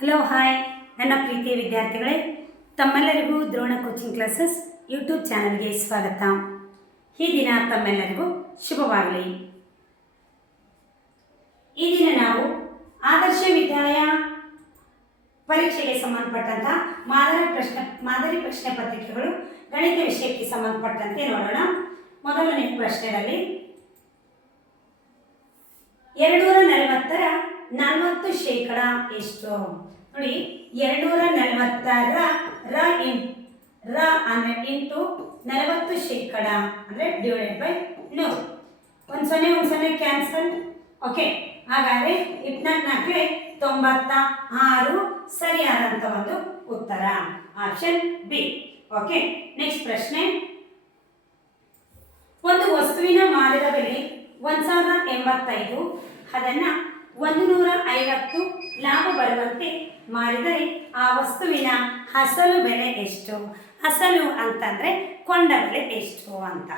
Hello hi ನನ್ನ ಪ್ರೀತಿಯ ವಿದ್ಯಾರ್ಥಿಗಳೇ, ತಮ್ಮೆಲ್ಲರಿಗೂ ದ್ರೋಣ ಕೋಚಿಂಗ್ ಕ್ಲಾಸಸ್ ಯೂಟ್ಯೂಬ್ ಚಾನಲ್ಗೆ ಸ್ವಾಗತ. ಈ ದಿನ ತಮ್ಮೆಲ್ಲರಿಗೂ ಶುಭವಾಗಲಿ. ಈ ದಿನ ನಾವು ಆದರ್ಶ ವಿದ್ಯಾಲಯ ಪರೀಕ್ಷೆಗೆ ಸಂಬಂಧಪಟ್ಟಂತಹ ಮಾದರಿ ಪ್ರಶ್ನೆ ಮಾದರಿ ಪ್ರಶ್ನೆ ಪತ್ರಿಕೆಗಳು ಗಣಿತ ವಿಷಯಕ್ಕೆ ಸಂಬಂಧಪಟ್ಟಂತೆ ನೋಡೋಣ. ಮೊದಲನೇ ಪ್ರಶ್ನೆಯಲ್ಲಿ ಎರಡೂರ ನಲವತ್ತು ಶೇಕಡ ಎಷ್ಟು? ನೋಡಿ, ಎರಡುನೂರ ನಲವತ್ತರ ರ ಇನ್, ರ ಅಂದರೆ ಇಂಟು ನಲವತ್ತು ಶೇಕಡ ಅಂದರೆ ಡಿವೈಡೆಡ್ ಬೈ ನೂರು. ಒಂದು ಸೊನ್ನೆ ಒಂದು ಸೊನ್ನೆ ಕ್ಯಾನ್ಸಲ್ ಓಕೆ ಹಾಗಾದರೆ ಇಪ್ಪತ್ನಾಲ್ಕಕ್ಕೆ ತೊಂಬತ್ತ ಆರು ಸರಿಯಾದಂಥ ಒಂದು ಉತ್ತರ. ಆಪ್ಷನ್ ಬಿ ಓಕೆ ನೆಕ್ಸ್ಟ್ ಪ್ರಶ್ನೆ. ಒಂದು ವಸ್ತುವಿನ ಮಾರಿದ ಬೆಲೆ ಒಂದು ಸಾವಿರದ ಎಂಬತ್ತೈದು. ಅದನ್ನು ಒಂದು ನೂರ ಐವತ್ತು ಲಾಭ ಬರುವಂತೆ ಮಾರಿದರೆ ಆ ವಸ್ತುವಿನ ಅಸಲು ಬೆಲೆ ಎಷ್ಟು? ಅಸಲು ಅಂತಂದರೆ ಕೊಂಡ ಬೆಲೆ ಎಷ್ಟು ಅಂತ.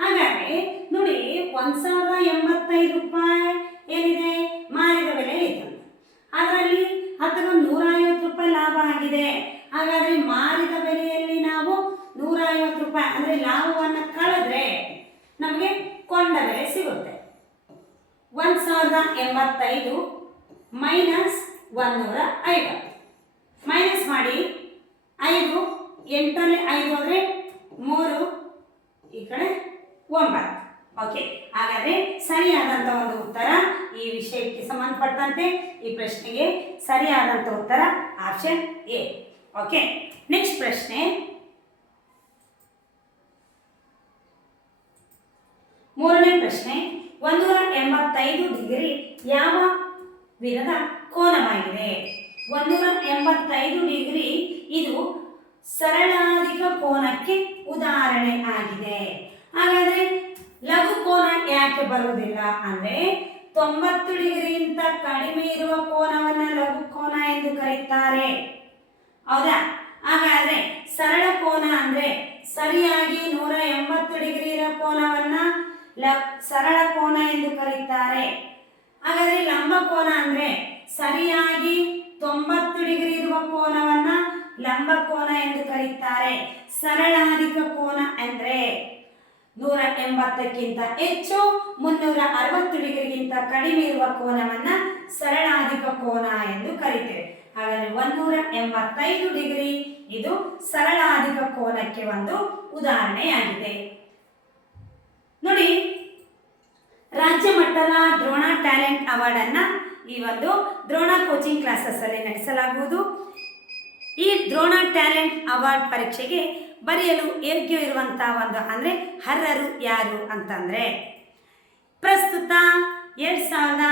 ಹಾಗಾದರೆ ನೋಡಿ ಒಂದು ಸಾವಿರದ ಎಂಬತ್ತೈದು ರೂಪಾಯಿ ಏನಿದೆ? ಮಾರಿದ ಬೆಲೆ ಇದೆ. ಅದರಲ್ಲಿ ಅಥವಾ ನೂರ ಐವತ್ತು ರೂಪಾಯಿ ಲಾಭ ಆಗಿದೆ. ಹಾಗಾದರೆ ಮಾರಿದ ಬೆಲೆಯಲ್ಲಿ ನಾವು ನೂರ ಐವತ್ತು ರೂಪಾಯಿ ಅಂದರೆ ಲಾಭವನ್ನು ಕಳೆದ್ರೆ ನಮಗೆ ಕೊಂಡ ಬೆಲೆ ಸಿಗುತ್ತೆ. ಒಂದು ಸಾವಿರದ ಎಂಬತ್ತೈದು ಮೈನಸ್ ಐವತ್ತು. ಮೈನಸ್ ಮಾಡಿ ಐದು, ಎಂಟರಲ್ಲಿ ಐದು ಅಂದರೆ ಮೂರು, ಈ ಕಡೆ ಒಂಬತ್ತು. ಓಕೆ ಹಾಗಾದರೆ ಸರಿಯಾದಂಥ ಒಂದು ಉತ್ತರ ಈ ವಿಷಯಕ್ಕೆ ಸಂಬಂಧಪಟ್ಟಂತೆ ಈ ಪ್ರಶ್ನೆಗೆ ಸರಿಯಾದಂಥ ಉತ್ತರ ಆಪ್ಷನ್ ಎ ಓಕೆ ನೆಕ್ಸ್ಟ್ ಪ್ರಶ್ನೆ. ಮೂರನೇ ಪ್ರಶ್ನೆ. ಒಂದೂರ ಎಂಬತ್ತೈದು ಡಿಗ್ರಿ ಯಾವ ವಿಧದ ಕೋನವಾಗಿದೆ? ಒಂದೂರ ಎಂಬತ್ತೈದು ಡಿಗ್ರಿ ಇದು ಸರಳಾಧಿಕ ಕೋನಕ್ಕೆ ಉದಾಹರಣೆ ಆಗಿದೆ. ಹಾಗಾದರೆ ಲಘು ಕೋನ ಯಾಕೆ ಬರುವುದಿಲ್ಲ ಅಂದರೆ ತೊಂಬತ್ತು ಡಿಗ್ರಿಗಿಂತ ಕಡಿಮೆ ಇರುವ ಕೋನವನ್ನು ಲಘು ಕೋನ ಎಂದು ಕರೀತಾರೆ. ಹೌದಾ? ಹಾಗಾದರೆ ಸರಳ ಕೋನ ಅಂದ್ರೆ ಸರಿಯಾಗಿ ನೂರ ಎಂಬತ್ತು ಡಿಗ್ರಿ ಇರೋ ಕೋನವನ್ನ ಲ ಸರಳ ಕೋನ ಎಂದು ಕರೀತಾರೆ. ಹಾಗಾದ್ರೆ ಲಂಬ ಕೋನ ಅಂದ್ರೆ ಸರಿಯಾಗಿ ತೊಂಬತ್ತು ಡಿಗ್ರಿ ಇರುವ ಕೋನವನ್ನ ಲಂಬ ಕೋನ ಎಂದು ಕರೀತಾರೆ. ಸರಳಾಧಿಕ ಕೋನ ಅಂದ್ರೆ ನೂರ ಎಂಬತ್ತಕ್ಕಿಂತ ಹೆಚ್ಚು, ಮುನ್ನೂರ ಅರವತ್ತು ಡಿಗ್ರಿಗಿಂತ ಕಡಿಮೆ ಇರುವ ಕೋನವನ್ನ ಸರಳಾಧಿಕ ಕೋನ ಎಂದು ಕರೀತೇವೆ. ಹಾಗಾದರೆ ಒಂದೂರ ಎಂಬತ್ತೈದು ಡಿಗ್ರಿ ಇದು ಸರಳಾಧಿಕ ಕೋನಕ್ಕೆ ಒಂದು ಉದಾಹರಣೆಯಾಗಿದೆ. ನೋಡಿ, ರಾಜ್ಯ ಮಟ್ಟದ ದ್ರೋಣ ಟ್ಯಾಲೆಂಟ್ ಅವಾರ್ಡ್ ಅನ್ನ ಈ ಒಂದು ದ್ರೋಣ ಕೋಚಿಂಗ್ ಕ್ಲಾಸಸ್ ಅಲ್ಲಿ ನಡೆಸಲಾಗುವುದು. ಈ ದ್ರೋಣ ಟ್ಯಾಲೆಂಟ್ ಅವಾರ್ಡ್ ಪರೀಕ್ಷೆಗೆ ಬರೆಯಲು ಯೋಗ್ಯ ಇರುವಂಥ ಒಂದು ಅಂದರೆ ಅರ್ಹರು ಯಾರು ಅಂತಂದರೆ, ಪ್ರಸ್ತುತ ಎರಡು ಸಾವಿರದ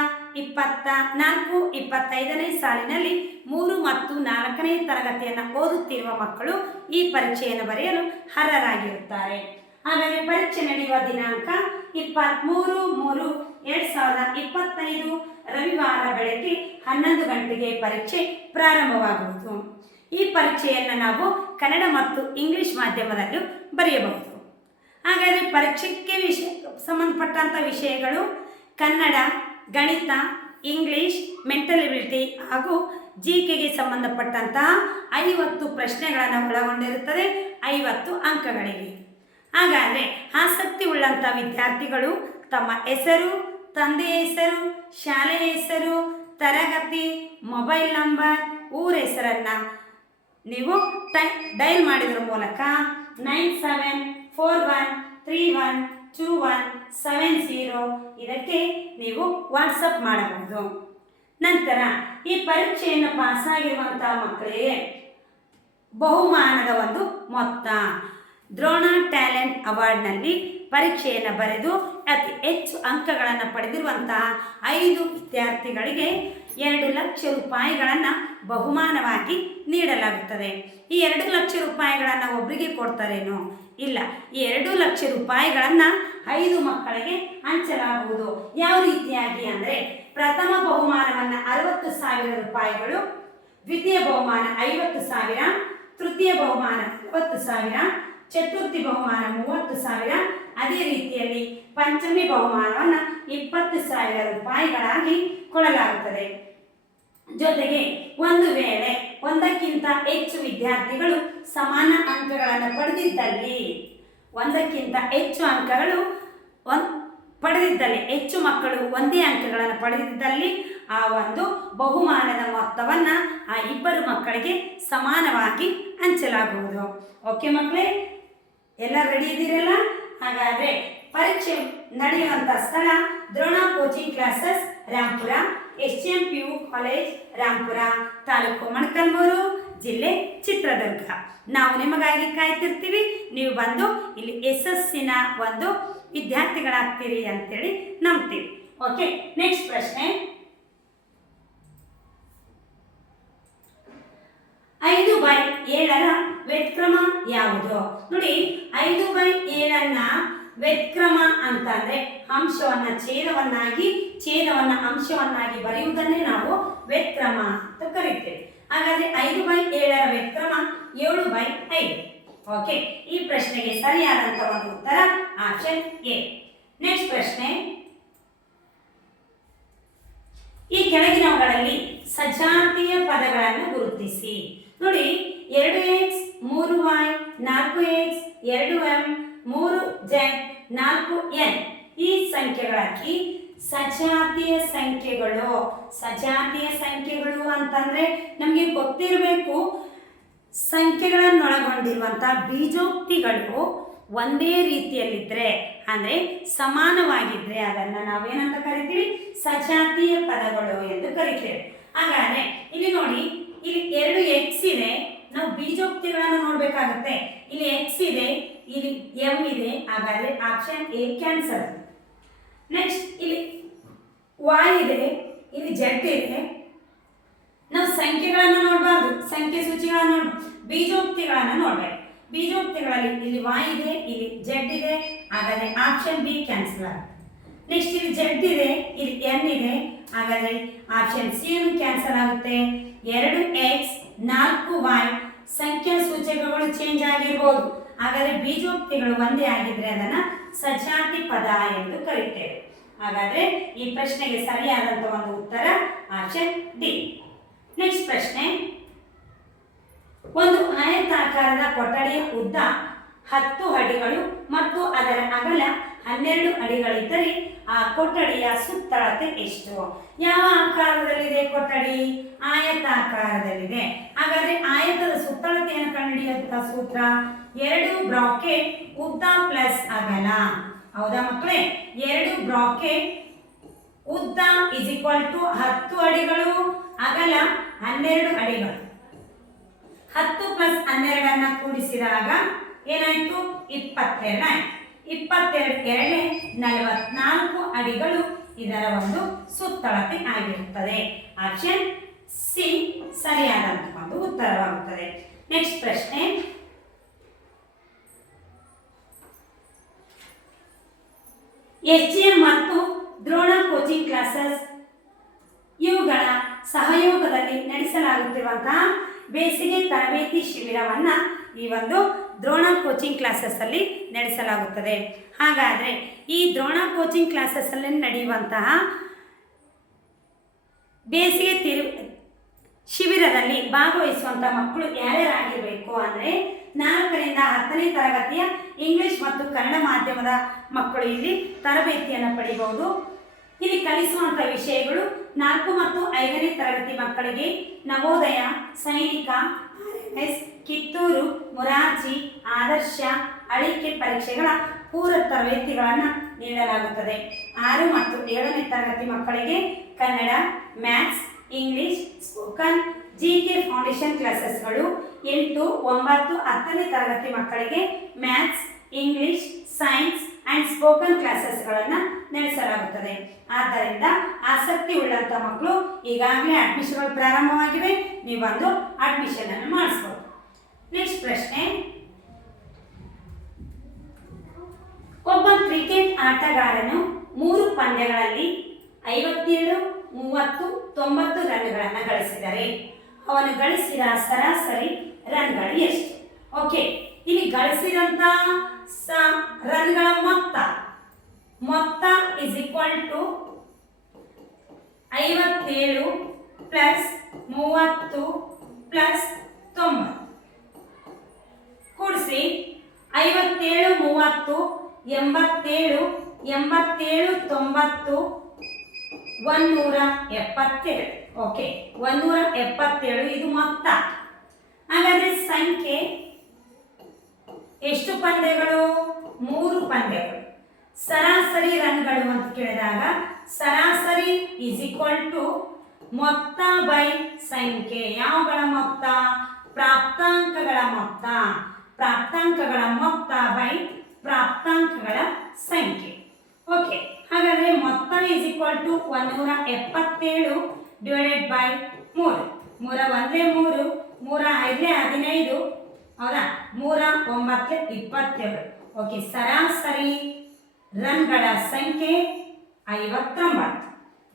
ಇಪ್ಪತ್ತ ನಾಲ್ಕು, ಇಪ್ಪತ್ತೈದನೇ ಸಾಲಿನಲ್ಲಿ ಮೂರು ಮತ್ತು ನಾಲ್ಕನೇ ತರಗತಿಯನ್ನು ಓದುತ್ತಿರುವ ಮಕ್ಕಳು ಈ ಪರೀಕ್ಷೆಯನ್ನು ಬರೆಯಲು ಅರ್ಹರಾಗಿರುತ್ತಾರೆ. ಹಾಗಾದರೆ ಪರೀಕ್ಷೆ ನಡೆಯುವ ದಿನಾಂಕ ಇಪ್ಪತ್ತ್ಮೂರು ಮೂರು ಎರಡ್ ಸಾವಿರದ ಇಪ್ಪತ್ತೈದು ರವಿವಾರ ಬೆಳಗ್ಗೆ ಹನ್ನೊಂದು ಗಂಟೆಗೆ ಪರೀಕ್ಷೆ ಪ್ರಾರಂಭವಾಗುವುದು. ಈ ಪರೀಕ್ಷೆಯನ್ನು ನಾವು ಕನ್ನಡ ಮತ್ತು ಇಂಗ್ಲಿಷ್ ಮಾಧ್ಯಮದಲ್ಲೂ ಬರೆಯಬಹುದು. ಹಾಗಾದರೆ ಪರೀಕ್ಷೆಗೆ ವಿಷಯ ಸಂಬಂಧಪಟ್ಟಂಥ ವಿಷಯಗಳು ಕನ್ನಡ, ಗಣಿತ, ಇಂಗ್ಲಿಷ್ ಮೆಂಟಲ್ ಎಬಿಲಿಟಿ ಹಾಗೂ ಜಿ ಕೆಗೆ ಸಂಬಂಧಪಟ್ಟಂತಹ ಐವತ್ತು ಪ್ರಶ್ನೆಗಳನ್ನು ಒಳಗೊಂಡಿರುತ್ತದೆ. ಐವತ್ತು ಅಂಕಗಳಿವೆ. ಹಾಗಾದರೆ ಆಸಕ್ತಿ ಉಳ್ಳಂಥ ವಿದ್ಯಾರ್ಥಿಗಳು ತಮ್ಮ ಹೆಸರು ತಂದೆಯ ಹೆಸರು ಶಾಲೆಯ ಹೆಸರು, ತರಗತಿ, ಮೊಬೈಲ್ ನಂಬರ್, ಊರ ಹೆಸರನ್ನು ನೀವು ಟೈ ಡೈಲ್ ಮಾಡಿದ್ರ ಮೂಲಕ nine seven four one three one two one seven zero ಇದಕ್ಕೆ ನೀವು ವಾಟ್ಸಪ್ ಮಾಡಬಹುದು. ನಂತರ ಈ ಪರೀಕ್ಷೆಯನ್ನು ಪಾಸಾಗಿರುವಂಥ ಮಕ್ಕಳಿಗೆ ಬಹುಮಾನದ ಒಂದು ಮೊತ್ತ. ದ್ರೋಣ ಟ್ಯಾಲೆಂಟ್ ಅವಾರ್ಡ್ನಲ್ಲಿ ಪರೀಕ್ಷೆಯನ್ನು ಬರೆದು ಅತಿ ಹೆಚ್ಚು ಅಂಕಗಳನ್ನು ಪಡೆದಿರುವಂತಹ ಐದು ವಿದ್ಯಾರ್ಥಿಗಳಿಗೆ ಎರಡು ಲಕ್ಷ ರೂಪಾಯಿಗಳನ್ನು ಬಹುಮಾನವಾಗಿ ನೀಡಲಾಗುತ್ತದೆ. ಈ ಎರಡು ಲಕ್ಷ ರೂಪಾಯಿಗಳನ್ನು ಒಬ್ಬರಿಗೆ ಕೊಡ್ತಾರೇನೋ? ಇಲ್ಲ, ಈ ಎರಡು ಲಕ್ಷ ರೂಪಾಯಿಗಳನ್ನು ಐದು ಮಕ್ಕಳಿಗೆ ಹಂಚಲಾಗುವುದು. ಯಾವ ರೀತಿಯಾಗಿ ಅಂದರೆ ಪ್ರಥಮ ಬಹುಮಾನವನ್ನು ಅರವತ್ತು ಸಾವಿರ ರೂಪಾಯಿಗಳು, ದ್ವಿತೀಯ ಬಹುಮಾನ ಐವತ್ತು ಸಾವಿರ, ತೃತೀಯ ಬಹುಮಾನ ಇಪ್ಪತ್ತು ಸಾವಿರ ಚತುರ್ಥಿ ಬಹುಮಾನ ಮೂವತ್ತು ಸಾವಿರ. ಅದೇ ರೀತಿಯಲ್ಲಿ ಪಂಚಮಿ ಬಹುಮಾನವನ್ನು ಇಪ್ಪತ್ತು ಸಾವಿರ ರೂಪಾಯಿಗಳಾಗಿ ಕೊಡಲಾಗುತ್ತದೆ. ಜೊತೆಗೆ ಒಂದು ವೇಳೆ ಒಂದಕ್ಕಿಂತ ಹೆಚ್ಚು ವಿದ್ಯಾರ್ಥಿಗಳು ಸಮಾನ ಅಂಕಗಳನ್ನು ಪಡೆದಿದ್ದಲ್ಲಿ, ಒಂದಕ್ಕಿಂತ ಹೆಚ್ಚು ಅಂಕಗಳು ಒಂದ್ ಪಡೆದಿದ್ದಲ್ಲಿ, ಹೆಚ್ಚು ಮಕ್ಕಳು ಒಂದೇ ಅಂಕಗಳನ್ನು ಪಡೆದಿದ್ದಲ್ಲಿ ಆ ಒಂದು ಬಹುಮಾನದ ಮೊತ್ತವನ್ನು ಆ ಇಬ್ಬರು ಮಕ್ಕಳಿಗೆ ಸಮಾನವಾಗಿ ಹಂಚಲಾಗುವುದು. ಓಕೆ ಮಕ್ಕಳೇ ಎಲ್ಲ ರೆಡಿ ಇದ್ದೀರಲ್ಲ? ಹಾಗಾದರೆ ಪರೀಕ್ಷೆ ನಡೆಯುವಂಥ ಸ್ಥಳ Drona coaching classes Rampura, S M P U college Rampura taluk Manakalmuru, ಜಿಲ್ಲೆ ಚಿತ್ರದುರ್ಗ. ನಾವು ನಿಮಗಾಗಿ ಕಾಯ್ತಿರ್ತೀವಿ. ನೀವು ಬಂದು ಇಲ್ಲಿ ಯಶಸ್ಸಿನ ಒಂದು ವಿದ್ಯಾರ್ಥಿಗಳಾಗ್ತೀರಿ ಅಂತೇಳಿ ನಂಬ್ತೀವಿ. ಓಕೆ ನೆಕ್ಸ್ಟ್ ಪ್ರಶ್ನೆ. ಐದು ಬೈ ಏಳರ ವ್ಯತ್ಕ್ರಮ ಯಾವುದು? ನೋಡಿ, ಐದು ಬೈ ಏಳನ್ನ ವ್ಯತ್ಕ್ರಮ ಅಂತಂದ್ರೆ ಅಂಶವನ್ನ ಛೇದವನ್ನಾಗಿ, ಛೇದವನ್ನ ಅಂಶವನ್ನಾಗಿ ಬರೆಯುವುದನ್ನೇ ನಾವು ವ್ಯತ್ಕ್ರಮ ಅಂತ ಕರೀತೇವೆ. ಹಾಗಾದ್ರೆ ಐದು ಬೈ ಏಳರ ವ್ಯತ್ಕ್ರಮ ಏಳು ಬೈ ಐದು. ಓಕೆ ಈ ಪ್ರಶ್ನೆಗೆ ಸರಿಯಾದಂತ ಒಂದು ಉತ್ತರ ಆಪ್ಷನ್ ಎ. ನೆಕ್ಸ್ಟ್ ಪ್ರಶ್ನೆ. ಈ ಕೆಳಗಿನವುಗಳಲ್ಲಿ ಸಜಾತಿಯ ಪದಗಳನ್ನು ಗುರುತಿಸಿ. ನೋಡಿ, ಎರಡು ಎಕ್ಸ್ ಮೂರು ವೈ ನಾಲ್ಕು ಎಕ್ಸ್ ಎರಡು ಎಂ ಮೂರು ಜೆಡ್ ನಾಲ್ಕು ಎನ್ ಈ ಸಂಖ್ಯೆಗಳಾಗಿ ಸಜಾತಿಯ ಸಂಖ್ಯೆಗಳು. ಸಜಾತಿಯ ಸಂಖ್ಯೆಗಳು ಅಂತಂದ್ರೆ ನಮಗೆ ಗೊತ್ತಿರಬೇಕು ಸಂಖ್ಯೆಗಳನ್ನೊಳಗೊಂಡಿರುವಂಥ ಬೀಜೋಕ್ತಿಗಳು ಒಂದೇ ರೀತಿಯಲ್ಲಿದ್ದರೆ ಅಂದರೆ ಸಮಾನವಾಗಿದ್ದರೆ ಅದನ್ನು ನಾವೇನಂತ ಕರಿತೀವಿ? ಸಜಾತಿಯ ಪದಗಳು ಎಂದು ಕರಿತೇವೆ. ಹಾಗಾದರೆ ಇಲ್ಲಿ ನೋಡಿ ಇಲ್ಲಿ ಎರಡು ಎಕ್ಸ್ ಇದೆ. ನಾವು ಬೀಜೋಕ್ತಿಗಳನ್ನು ನೋಡಬೇಕಾಗುತ್ತೆ. ಇಲ್ಲಿ ಎಕ್ಸ್ ಇದೆ, ಇಲ್ಲಿ ಎಂ ಇದೆ, ಹಾಗಾದ್ರೆ ಆಪ್ಷನ್ ಎ ಕ್ಯಾನ್ಸಲ್ ನೆಕ್ಸ್ಟ್ ಇಲ್ಲಿ ವಾಯ್ ಇದೆ, ಇಲ್ಲಿ ಜೆಡ್ ಇದೆ. ನಾವು ಸಂಖ್ಯೆಗಳನ್ನು ನೋಡಬಾರ್ದು. ಸಂಖ್ಯೆ ಸೂಚಿಗಳನ್ನು ನೋಡ ಬೀಜೋಕ್ತಿಗಳನ್ನು ನೋಡ್ಬೇಕು. ಬೀಜೋಕ್ತಿಗಳಲ್ಲಿ ಇಲ್ಲಿ ವಾಯ್ ಇದೆ, ಇಲ್ಲಿ ಜೆಡ್ ಇದೆ. ಹಾಗಾದ್ರೆ ಆಪ್ಷನ್ ಬಿ ಕ್ಯಾನ್ಸಲ್ ಆಗುತ್ತೆ. ನೆಕ್ಸ್ಟ್ ಇಲ್ಲಿ ಜೆಡ್ ಇದೆ, ಇಲ್ಲಿ ಎನ್ ಇದೆ. ಹಾಗಾದ್ರೆ ಆಪ್ಷನ್ ಸಿ ಕ್ಯಾನ್ಸಲ್ ಆಗುತ್ತೆ. ಎರಡು ಎಕ್ಸ್ ನಾಲ್ಕು ವೈ ಸಂಖ್ಯಾ ಸೂಚಕಗಳು ಚೇಂಜ್ ಆಗಿರ್ಬೋದು. ಹಾಗಾದ್ರೆ ಬೀಜೋಕ್ತಿಗಳು ಒಂದೇ ಆಗಿದ್ರೆ ಅದನ್ನ ಸಜಾತಿ ಪದ ಎಂದು ಕರೀತೇವೆ. ಹಾಗಾದ್ರೆ ಈ ಪ್ರಶ್ನೆಗೆ ಸರಿಯಾದಂತ ಒಂದು ಉತ್ತರ ಆಪ್ಷನ್ ಡಿ ನೆಕ್ಸ್ಟ್ ಪ್ರಶ್ನೆ. ಒಂದು ಆಯತಾಕಾರದ ಕೊಠಡಿಯ ಉದ್ದ ಹತ್ತು ಅಡಿಗಳು ಮತ್ತು ಅದರ ಅಗಲ ಹನ್ನೆರಡು ಅಡಿಗಳಿದ್ದರೆ ಆ ಕೊಠಡಿಯ ಸುತ್ತಳತೆ ಎಷ್ಟು? ಯಾವ ಆಕಾರದಲ್ಲಿದೆ ಕೊಠಡಿ? ಆಯತಾಕಾರದಲ್ಲಿದೆ. ಹಾಗಾದ್ರೆ ಆಯತದ ಸುತ್ತಳತೆಯನ್ನು ಕಂಡುಹಿಡಿಯುವಂತಹ ಸೂತ್ರ? ಎರಡು ಬ್ರಾಕೆಟ್ ಉದ್ದ ಪ್ಲಸ್ ಅಗಲ. ಹೌದಾ ಮಕ್ಕಳೇ? ಎರಡು ಬ್ರಾಕೆಟ್ ಉದ್ದ ಇಸ್ ಈಕ್ವಲ್ ಟು ಹತ್ತು ಅಡಿಗಳು, ಅಗಲ ಹನ್ನೆರಡು ಅಡಿಗಳು. ಹತ್ತು ಪ್ಲಸ್ ಹನ್ನೆರಡನ್ನ ಕೂಡಿಸಿದಾಗ ಏನಾಯ್ತು? ಇಪ್ಪತ್ತೆರಡು ಆಯ್ತು ಇಪ್ಪತ್ತೆರಡು ಎರಡನೇ ನಲವತ್ನಾಲ್ಕು ಅಡಿಗಳು ಇದರ ಒಂದು ಸುತ್ತಳತೆ ಆಗಿರುತ್ತದೆ. ಆಪ್ಷನ್ ಸಿ ಸರಿಯಾದಂತಹ ಒಂದು ಉತ್ತರವಾಗುತ್ತದೆ. ನೆಕ್ಸ್ಟ್ ಪ್ರಶ್ನೆ. ಎಚ್ ಎಂ ಮತ್ತು ದ್ರೋಣ ಕೋಚಿಂಗ್ ಕ್ಲಾಸಸ್ ಇವುಗಳ ಸಹಯೋಗದಲ್ಲಿ ನಡೆಸಲಾಗುತ್ತಿರುವಂತಹ ಬೇಸಿಗೆ ತರಬೇತಿ ಶಿಬಿರವನ್ನ ಈ ಒಂದು ದ್ರೋಣ ಕೋಚಿಂಗ್ ಕ್ಲಾಸಸ್ ಅಲ್ಲಿ ನಡೆಸಲಾಗುತ್ತದೆ. ಹಾಗಾದರೆ ಈ ದ್ರೋಣ ಕೋಚಿಂಗ್ ಕ್ಲಾಸಸ್ ಅಲ್ಲಿ ನಡೆಯುವಂತಹ ಬೇಸಿಗೆ ತಿರು ಶಿಬಿರದಲ್ಲಿ ಭಾಗವಹಿಸುವಂಥ ಮಕ್ಕಳು ಯಾರ್ಯಾರಾಗಿರಬೇಕು ಅಂದರೆ ನಾಲ್ಕರಿಂದ ಹತ್ತನೇ ತರಗತಿಯ ಇಂಗ್ಲಿಷ್ ಮತ್ತು ಕನ್ನಡ ಮಾಧ್ಯಮದ ಮಕ್ಕಳು ಇಲ್ಲಿ ತರಬೇತಿಯನ್ನು ಪಡಿಬಹುದು. ಇಲ್ಲಿ ಕಲಿಸುವಂಥ ವಿಷಯಗಳು ನಾಲ್ಕು ಮತ್ತು ಐದನೇ ತರಗತಿ ಮಕ್ಕಳಿಗೆ ನವೋದಯ, ಸೈನಿಕ ಎಸ್, ಕಿತ್ತೂರು, ಮುರಾರ್ಜಿ, ಆದರ್ಶ, ಅಳಿಕೆ ಪರೀಕ್ಷೆಗಳ ಪೂರ್ವ ತರಬೇತಿಗಳನ್ನು ನೀಡಲಾಗುತ್ತದೆ. ಆರು ಮತ್ತು ಏಳನೇ ತರಗತಿ ಮಕ್ಕಳಿಗೆ Kannada, maths, English, spoken G K foundation ಕ್ಲಾಸಸ್ಗಳು. ಎಂಟು, ಒಂಬತ್ತು, ಹತ್ತನೇ ತರಗತಿ ಮಕ್ಕಳಿಗೆ maths, English, science and spoken ಕ್ಲಾಸಸ್ಗಳನ್ನು ನಡೆಸಲಾಗುತ್ತದೆ. ಆದ್ದರಿಂದ ಆಸಕ್ತಿ ಉಳ್ಳಂಥ ಮಕ್ಕಳು ಈಗಾಗಲೇ ಅಡ್ಮಿಷನ್ಗಳು ಪ್ರಾರಂಭವಾಗಿವೆ. ನೀವು ಬಂದು ಅಡ್ಮಿಷನ್ ಅನ್ನು ಮಾಡಿಸ್ಬೋದು. ನೆಕ್ಸ್ಟ್ ಪ್ರಶ್ನೆ. ಒಬ್ಬ ಕ್ರಿಕೆಟ್ ಆಟಗಾರನು ಮೂರು ಪಂದ್ಯಗಳಲ್ಲಿ ಐವತ್ತೇಳು, ಮೂವತ್ತು, ತೊಂಬತ್ತು ರನ್ಗಳನ್ನು ಗಳಿಸಿದರೆ ಅವನು ಗಳಿಸಿದ ಸರಾಸರಿ ರನ್ಗಳು ಎಷ್ಟು? ಓಕೆ ಇಲ್ಲಿ ಗಳಿಸಿದಂಥ ಮೊತ್ತ ಇಸ್ ಈಕ್ವಲ್ ಟು ಐವತ್ತೇಳು ಪ್ಲಸ್ ಮೂವತ್ತು ಪ್ಲಸ್ ತೊಂಬತ್ತು. ಕೂಡಿಸಿ, ಐವತ್ತೇಳು, ಮೂವತ್ತು, ಎಂಬತ್ತೇಳು ಎಂಬತ್ತೇಳು, ತೊಂಬತ್ತು, ಒಂದೂರ ಎಪ್ಪತ್ತೇಳು. ಓಕೆ ಒಂದೂರ ಎಪ್ಪತ್ತೇಳು, ಇದು ಮೊತ್ತ. ಹಾಗಾದರೆ ಸಂಖ್ಯೆ ಎಷ್ಟು ಪಂದ್ಯಗಳು? ಮೂರು ಪಂದ್ಯಗಳು. ಸರಾಸರಿ ರನ್ಗಳು ಅಂತ ಕೇಳಿದಾಗ ಸರಾಸರಿ ಇಸ್ ಈಕ್ವಲ್ ಟು ಮೊತ್ತ ಬೈ ಸಂಖ್ಯೆ ಯಾವಗಳ ಮೊತ್ತ? ಪ್ರಾಪ್ತಾಂಕಗಳ ಮೊತ್ತ. ಪ್ರಾಪ್ತಾಂಕಗಳ ಮೊತ್ತ ಬೈ ಪ್ರಾಪ್ತಾಂಕಗಳ ಸಂಖ್ಯೆ ಓಕೆ ಹಾಗಾದ್ರೆ ಮೊತ್ತ ಇಸ್ ಈಕ್ವಲ್ ಟು ಒಂದೂರ ಎಪ್ಪತ್ತೇಳು ಡಿವೈಡೆಡ್ ಬೈ ಮೂರು. ಮೂರ ಒಂದೇ ಮೂರು, ಮೂರ ಐದನೇ ಹದಿನೈದು, ಹೌದಾ? ಮೂರ ಒಂಬತ್ತು ಇಪ್ಪತ್ತೇಳು. ಓಕೆ ಸರಾಸರಿ ರನ್ಗಳ ಸಂಖ್ಯೆ ಐವತ್ತೊಂಬತ್ತು.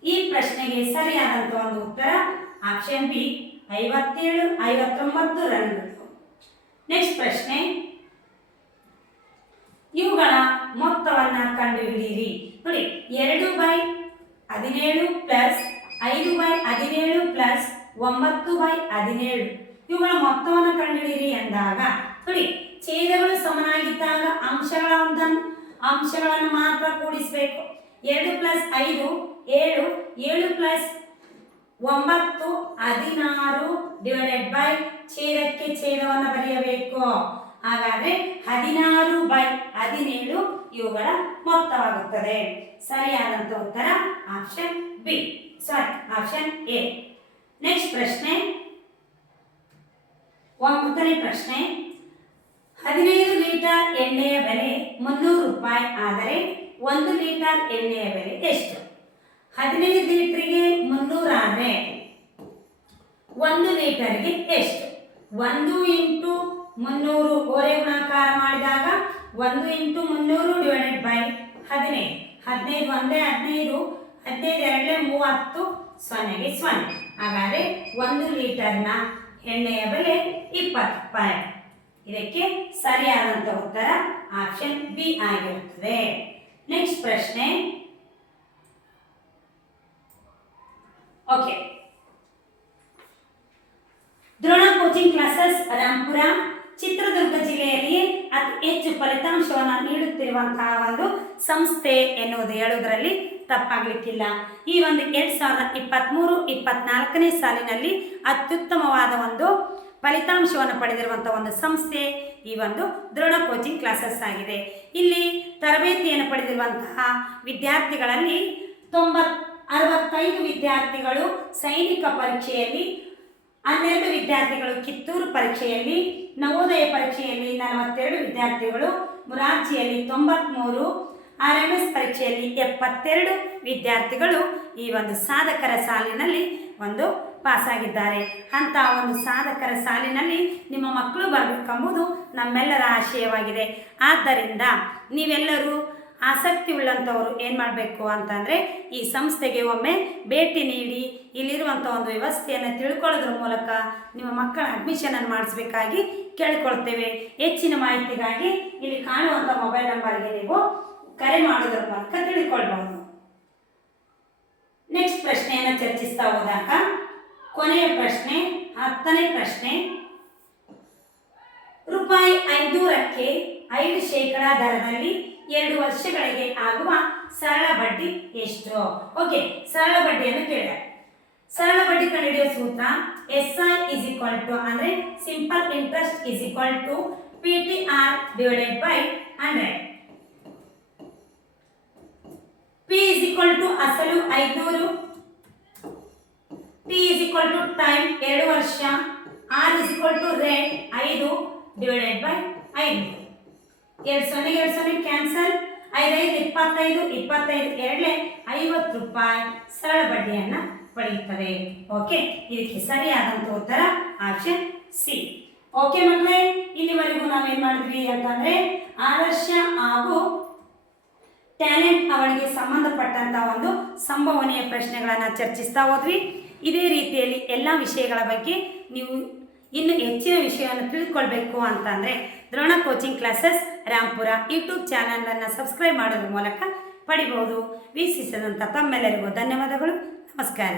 ಈ ಪ್ರಶ್ನೆಗೆ ಸರಿಯಾದಂಥ ಒಂದು ಉತ್ತರ ಆಪ್ಷನ್ ಬಿ ಐವತ್ತೇಳು, ಐವತ್ತೊಂಬತ್ತು ರನ್ಗಳು ನೆಕ್ಸ್ಟ್ ಪ್ರಶ್ನೆ. ಇವುಗಳ ಮೊತ್ತವನ್ನು ಕಂಡುಹಿಡಿಯಿರಿ. ನೋಡಿ, ಎರಡು ಬೈ ಹದಿನೇಳು ಪ್ಲಸ್ ಐದು ಬೈ ಹದಿನೇಳು ಪ್ಲಸ್ ಒಂಬತ್ತು ಬೈ ಹದಿನೇಳು. ಇವುಗಳ ಮೊತ್ತವನ್ನು ಕಂಡುಹಿಡಿಯಿರಿ ಎಂದಾಗ, ನೋಡಿ, ಛೇದಗಳು ಸಮನಾಗಿದ್ದಾಗ ಅಂಶಗಳ ಒಂದನ್ನು ಅಂಶಗಳನ್ನು ಮಾತ್ರ ಕೂಡಿಸಬೇಕು. ಎರಡು ಪ್ಲಸ್ ಐದು, ಏಳು ಏಳು ಪ್ಲಸ್ ಒಂಬತ್ತು, ಹದಿನಾರು ಡಿವೈಡೆಡ್ ಬೈ ಛೇದಕ್ಕೆ ಛೇದವನ್ನು ಬರೆಯಬೇಕು. ಹಾಗಾದ್ರೆ ಹದಿನಾರು ಬೈ ಹದಿನೇಳು ಇವುಗಳ ಮೊತ್ತವಾಗುತ್ತದೆ. ಸರಿಯಾದಂಥ ಉತ್ತರ option B. Sorry, option A. Next ಪ್ರಶ್ನೆ. ಒಂಬತ್ತನೇ ಪ್ರಶ್ನೆ. ಹದಿನೈದು ಲೀಟರ್ ಎಣ್ಣೆಯ ಬೆಲೆ ಮುನ್ನೂರು ರೂಪಾಯಿ ಆದರೆ ಒಂದು ಲೀಟರ್ ಎಣ್ಣೆಯ ಬೆಲೆ ಎಷ್ಟು? ಹದಿನೈದು ಲೀಟರ್ಗೆ ಮುನ್ನೂರು ಆದರೆ ಒಂದು ಲೀಟರ್ಗೆ ಎಷ್ಟು? ಒಂದು ಇಂಟು ಮುನ್ನೂರು ಓರೆ ಗುಣಾಕಾರ ಮಾಡಿದಾಗ ಒಂದು ಇಂಟು ಮುನ್ನೂರು ಡಿವೈಡೆಡ್ ಬೈ ಹದಿನೈದು. ಹದಿನೈದು ಒಂದೇ ಹದಿನೈದು ಹದಿನೈದು ಎರಡನೇ ಮೂವತ್ತು ಸೊನ್ನೆಗೆ ಸೊನ್ನೆ. ಹಾಗಾದರೆ ಒಂದು ಲೀಟರ್ನ ಎಣ್ಣೆಯ ಬೆಲೆ ಇಪ್ಪತ್ತು ರೂಪಾಯಿ. ಇದಕ್ಕೆ ಸರಿಯಾದಂಥ ಉತ್ತರ ಆಪ್ಷನ್ ಬಿ ಆಗಿರುತ್ತದೆ. ನೆಕ್ಸ್ಟ್ ಪ್ರಶ್ನೆ. Okay Drona coaching classes Rampura Chitradurga ಜಿಲ್ಲೆಯಲ್ಲಿ ಅತಿ ಹೆಚ್ಚು ಫಲಿತಾಂಶವನ್ನು ನೀಡುತ್ತಿರುವಂತಹ ಒಂದು ಸಂಸ್ಥೆ ಎನ್ನುವುದು ಹೇಳುವುದರಲ್ಲಿ ತಪ್ಪಾಗಲಿಕ್ಕಿಲ್ಲ. ಈ ಒಂದು ಎರಡು ಸಾವಿರದ ಇಪ್ಪತ್ತ್ಮೂರು ಇಪ್ಪತ್ನಾಲ್ಕನೇ ಸಾಲಿನಲ್ಲಿ ಅತ್ಯುತ್ತಮವಾದ ಒಂದು ಫಲಿತಾಂಶವನ್ನು ಪಡೆದಿರುವಂಥ ಒಂದು ಸಂಸ್ಥೆ ಈ ಒಂದು ದೃಢ ಕೋಚಿಂಗ್ ಕ್ಲಾಸಸ್ ಆಗಿದೆ. ಇಲ್ಲಿ ತರಬೇತಿಯನ್ನು ಪಡೆದಿರುವಂತಹ ವಿದ್ಯಾರ್ಥಿಗಳಲ್ಲಿ ತೊಂಬತ್, ಅರವತ್ತೈದು ವಿದ್ಯಾರ್ಥಿಗಳು ಸೈನಿಕ ಪರೀಕ್ಷೆಯಲ್ಲಿ, ಹನ್ನೆರಡು ವಿದ್ಯಾರ್ಥಿಗಳು ಕಿತ್ತೂರು ಪರೀಕ್ಷೆಯಲ್ಲಿ, ನವೋದಯ ಪರೀಕ್ಷೆಯಲ್ಲಿ ನಲವತ್ತೆರಡು ವಿದ್ಯಾರ್ಥಿಗಳು ಮುರಾರ್ಜಿಯಲ್ಲಿ ತೊಂಬತ್ತ್ಮೂರು ಆರ್ ಎಂ ಎಸ್ ಪರೀಕ್ಷೆಯಲ್ಲಿ ಎಪ್ಪತ್ತೆರಡು ವಿದ್ಯಾರ್ಥಿಗಳು ಈ ಒಂದು ಸಾಧಕರ ಸಾಲಿನಲ್ಲಿ ಒಂದು ಪಾಸಾಗಿದ್ದಾರೆ. ಅಂಥ ಒಂದು ಸಾಧಕರ ಸಾಲಿನಲ್ಲಿ ನಿಮ್ಮ ಮಕ್ಕಳು ಬರಬೇಕೆಂಬುದು ನಮ್ಮೆಲ್ಲರ ಆಶಯವಾಗಿದೆ. ಆದ್ದರಿಂದ ನೀವೆಲ್ಲರೂ ಆಸಕ್ತಿ ಉಳ್ಳಂಥವರು ಏನು ಮಾಡಬೇಕು ಅಂತಂದರೆ ಈ ಸಂಸ್ಥೆಗೆ ಒಮ್ಮೆ ಭೇಟಿ ನೀಡಿ ಇಲ್ಲಿರುವಂಥ ಒಂದು ವ್ಯವಸ್ಥೆಯನ್ನು ತಿಳ್ಕೊಳ್ಳೋದ್ರ ಮೂಲಕ ನಿಮ್ಮ ಮಕ್ಕಳ ಅಡ್ಮಿಷನನ್ನು ಮಾಡಿಸ್ಬೇಕಾಗಿ ಕೇಳಿಕೊಳ್ತೇವೆ. ಹೆಚ್ಚಿನ ಮಾಹಿತಿಗಾಗಿ ಇಲ್ಲಿ ಕಾಣುವಂಥ ಮೊಬೈಲ್ ನಂಬರ್ಗೆ ನೀವು ಕರೆ ಮಾಡೋದ್ರ ಮೂಲಕ ತಿಳ್ಕೊಳ್ಬಹುದು ನೆಕ್ಸ್ಟ್ ಪ್ರಶ್ನೆಯನ್ನು ಚರ್ಚಿಸ್ತಾ ಹೋದಾಗ? ಕೊನೆಯ ಪ್ರಶ್ನೆ, ಹತ್ತನೇ ಪ್ರಶ್ನೆ. ರೂಪಾಯಿ ಐನೂರಕ್ಕೆ ಐದು ಶೇಕಡ ದರದಲ್ಲಿ ಎರಡು ವರ್ಷಗಳಿಗೆ ಆಗುವ ಸರಳ ಬಡ್ಡಿ ಎಷ್ಟು? ಓಕೆ, ಸರಳ ಬಡ್ಡಿಯನ್ನು ಕೇಳಿದೆ. ಸರಳ ಬಡ್ಡಿ ಕಂಡುಹಿಡಿಯುವ ಸೂತ್ರ S I is equal to ಅಂದರೆ simple interest is equal to P T R divided by hundred P is equal to ಅಸಲು ಐದುನೂರು T is equal to time ಎರಡು ವರ್ಷ. R is equal to rate ಐದು ಡಿವೈಡೆಡ್ ಬೈ ಐದು. ಎರಡು ಸೊನ್ನೆ ಎರಡು ಸೊನ್ನೆ ಕ್ಯಾನ್ಸಲ್ ಐದೈದು, ಇಪ್ಪತ್ತೈದು ಇಪ್ಪತ್ತೈದು, ಎರಡಲೇ ಐವತ್ತು ರೂಪಾಯಿ ಸರಳ ಬಡ್ಡಿಯನ್ನು ಪಡೆಯುತ್ತದೆ. ಓಕೆ ಇದಕ್ಕೆ ಸರಿಯಾದಂಥ ಉತ್ತರ ಆಪ್ಷನ್ ಸಿ ಓಕೆ ಮಕ್ಕಳೇ, ಇಲ್ಲಿವರೆಗೂ ನಾವೇನು ಮಾಡಿದ್ವಿ ಅಂತಂದರೆ ಆದರ್ಶ ಹಾಗೂ ಟ್ಯಾಲೆಂಟ್ ಅವಳಿಗೆ ಸಂಬಂಧಪಟ್ಟಂಥ ಒಂದು ಸಂಭವನೀಯ ಪ್ರಶ್ನೆಗಳನ್ನು ಚರ್ಚಿಸ್ತಾ ಹೋದ್ವಿ. ಇದೇ ರೀತಿಯಲ್ಲಿ ಎಲ್ಲ ವಿಷಯಗಳ ಬಗ್ಗೆ ನೀವು ಇನ್ನು ಹೆಚ್ಚಿನ ವಿಷಯವನ್ನು ತಿಳ್ಕೊಳ್ಬೇಕು ಅಂತಂದರೆ Drona coaching classes Rampura YouTube ಚಾನಲನ್ನು ಸಬ್ಸ್ಕ್ರೈಬ್ ಮಾಡೋದ್ರ ಮೂಲಕ ಪಡಿಬಹುದು ವೀಕ್ಷಿಸಿದಂಥ ತಮ್ಮೆಲ್ಲರಿಗೂ ಧನ್ಯವಾದಗಳು. ನಮಸ್ಕಾರ.